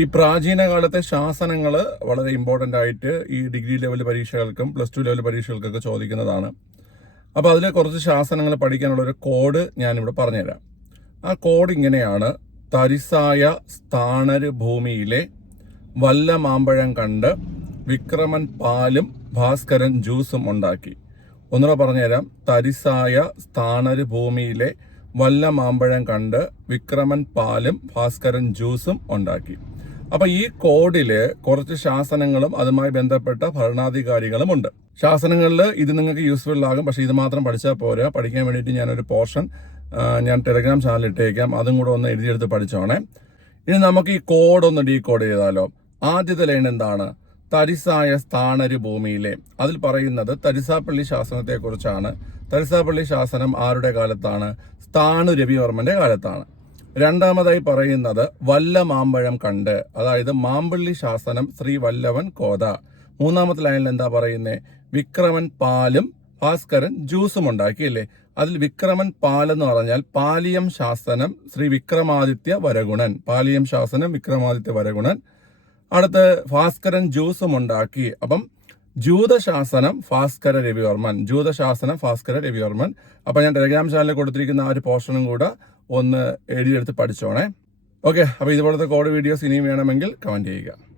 ഈ പ്രാചീന കാലത്തെ ശാസനങ്ങൾ വളരെ ഇമ്പോർട്ടന്റ് ആയിട്ട് ഈ ഡിഗ്രി ലെവൽ പരീക്ഷകൾക്കും പ്ലസ് ടു ലെവൽ പരീക്ഷകൾക്കൊക്കെ ചോദിക്കുന്നതാണ്. അപ്പോൾ അതിൽ കുറച്ച് ശാസനങ്ങൾ പഠിക്കാനുള്ള ഒരു കോഡ് ഞാനിവിടെ പറഞ്ഞുതരാം. ആ കോഡ് ഇങ്ങനെയാണ്. തരിസായ സ്ഥാണര് ഭൂമിയിലെ വല്ല മാമ്പഴം കണ്ട് വിക്രമൻ പാലും ഭാസ്കരൻ ജ്യൂസും ഉണ്ടാക്കി. ഒന്നുകൂടെ പറഞ്ഞുതരാം. തരിസായ സ്ഥാണര് ഭൂമിയിലെ വല്ല മാമ്പഴം കണ്ട് വിക്രമൻ പാലും ഭാസ്കരൻ ജ്യൂസും ഉണ്ടാക്കി. അപ്പൊ ഈ കോഡിൽ കുറച്ച് ശാസനങ്ങളും അതുമായി ബന്ധപ്പെട്ട ഭരണാധികാരികളും ഉണ്ട്. ശാസനങ്ങളിൽ ഇത് നിങ്ങൾക്ക് യൂസ്ഫുൾ ആകും പക്ഷേ ഇത് മാത്രം പഠിച്ചാൽ പോരാ. പഠിക്കാൻ വേണ്ടിയിട്ട് ഞാനൊരു പോർഷൻ ഞാൻ ടെലഗ്രാം ചാനൽ ഇട്ടേക്കാം. അതും കൂടെ ഒന്ന് എഴുതിയെടുത്ത് പഠിച്ചോണേ. ഇനി നമുക്ക് ഈ കോഡ് ഒന്ന് ഡീകോഡ് ചെയ്താലോ? ആദ്യത്തെ ലൈൻ എന്താണ്? തരിസായ സ്ഥാനരു ഭൂമിയിലെ അതിൽ പറയുന്നത് തരിസാപ്പള്ളി ശാസനത്തെക്കുറിച്ചാണ്. തരിസാപ്പള്ളി ശാസനം ആരുടെ കാലത്താണ്? സ്ഥാനു രവിവർമ്മന്റെ കാലത്താണ്. രണ്ടാമതായി പറയുന്നത് വല്ല മാമ്പഴം കണ്ട്. അതായത് മാമ്പള്ളി ശാസനം ശ്രീ വല്ലവൻ കോത. മൂന്നാമത്തെ ലൈനിൽ എന്താ പറയുന്നേ? വിക്രമൻ പാലും ഭാസ്കരൻ ജ്യൂസും ഉണ്ടാക്കിയല്ലേ അതിൽ വിക്രമൻ പാലെന്ന് പറഞ്ഞാൽ പാലിയം ശാസനം ശ്രീ വിക്രമാദിത്യ വരഗുണൻ. പാലിയം ശാസനം വിക്രമാദിത്യ വരഗുണൻ. അടുത്ത് ഭാസ്കരൻ ജ്യൂസും ഉണ്ടാക്കി. അപ്പം ജൂതശാസനം ഭാസ്കര രവിവർമ്മൻ. ജൂതശാസനം ഭാസ്കര രവിവർമ്മൻ. അപ്പൊ ഞാൻ ടെലഗ്രാം ചാനലിൽ കൊടുത്തിരിക്കുന്ന ആ ഒരു പോർഷനും കൂടെ ഒന്ന് എഴുതിയെടുത്ത് പഠിച്ചോണേ. ഓക്കെ അപ്പൊ ഇതുപോലത്തെ കോഡ് വീഡിയോസ് ഇനിയും വേണമെങ്കിൽ കമന്റ് ചെയ്യുക.